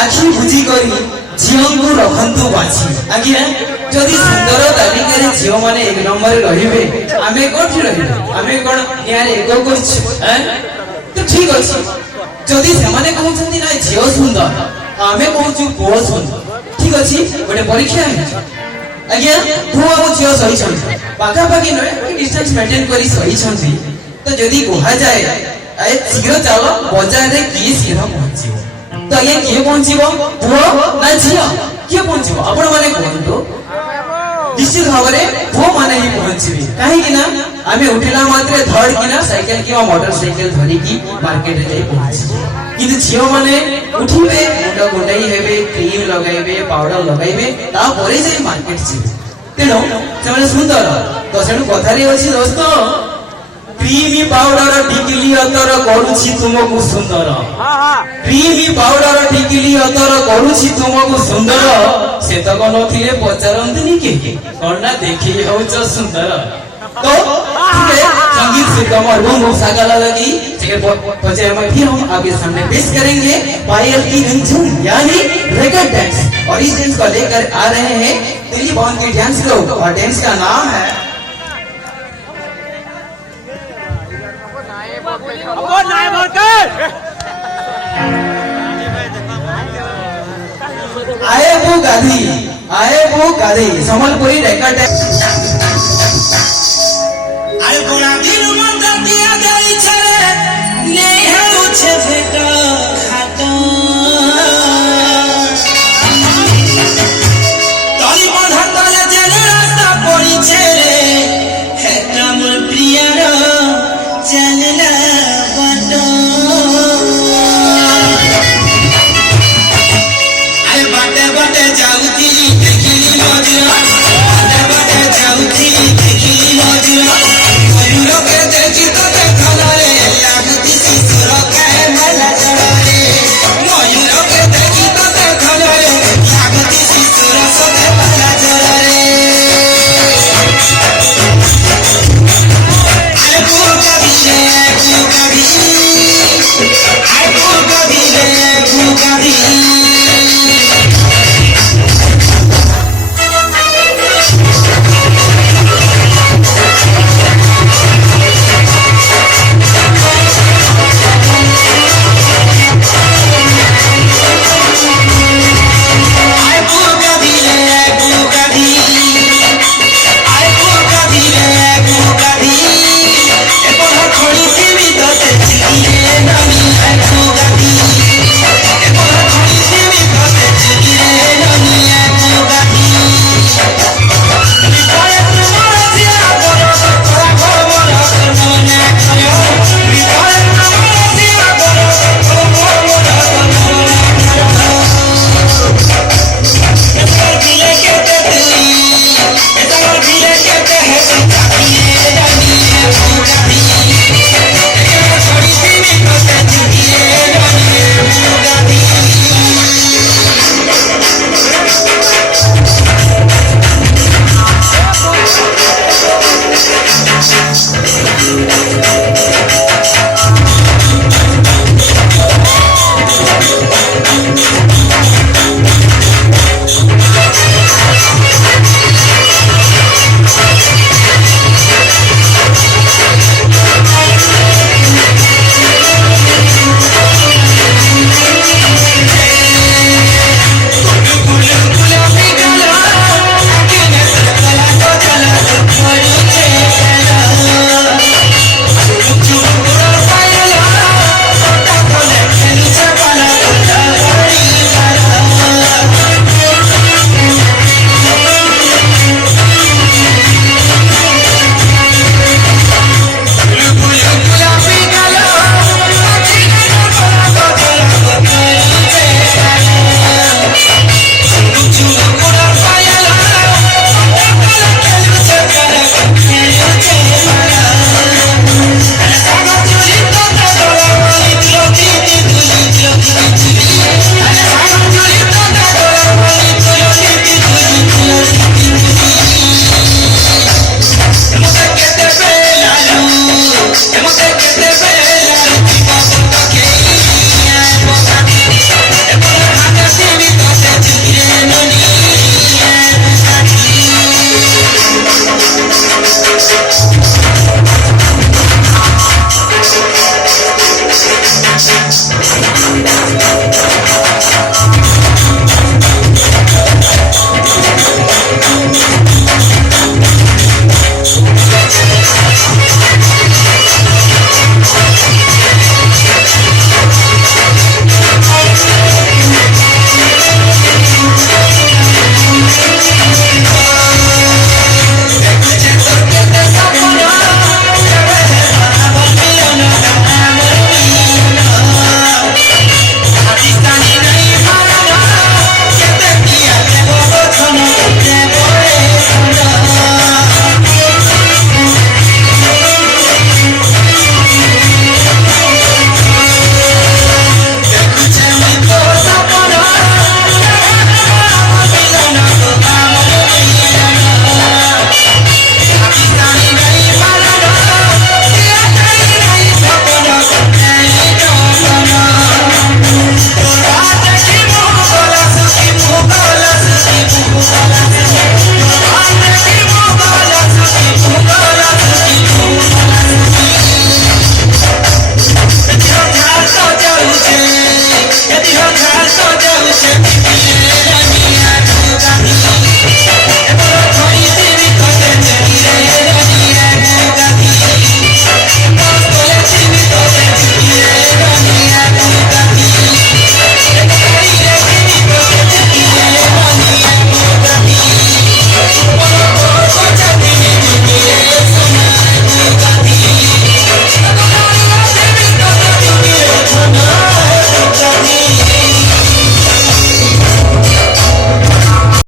आखि बुझी करी झील को रखु बाछी आज्ञा जदि सुंदर तालिकार झील मैंने एक नंबर रे आमे कौन रे आमे कौन एक तो ठीक अच्छे जदि से कहते ना झील सुंदर आमे कहूँ पुओ सुंदर ठीक अच्छे गोटे परीक्षा आज्ञा पुओ और झील सही पाखापाखि नुहे डिस्टेंस मेंटेन कर सही तो जदि कह जाए शीघ्र चलो बजार में किए शीघ्र पहुंचो तो आज्ञा किए पहुंचो पुओ ना झील किए पहुंचो आपण मैंने कहतु निश्चित भाव में पुओ मैंने ही पहुंचे कहीं आमे उठिला मात्रे धड़ किना साइकिल कि मोटरसाइकिल धरिकी मार्केट में पहुंची किंतु झील मैंने उठिबे मुंड गुंडाई हेबे क्रीम लगाइबे पाउडर लगाइबे तापरे जाई मार्केट जीवे तेणु से सुंदर तो से कथारे अच्छी दोस्त क्रीमी पाउडर टिकिली अतर करुछि तुमको सुंदर क्रीमी पाउडर टिकिली अतर करुछि तुमको सुंदर से तो कौन थिले पचारंतनी के कौन ना देखी होच सुंदर तो ठीक है संगीत से कमर वो सागला लगी पचे हम आपके सामने पेश करेंगे पायल की रंझन यानी रेगेट डांस और इस डांस को लेकर आ रहे हैं दिल्ली भवन के डांस लोग और डांस का नाम है आए वो गाधी संबलपुरी रेगेट डांस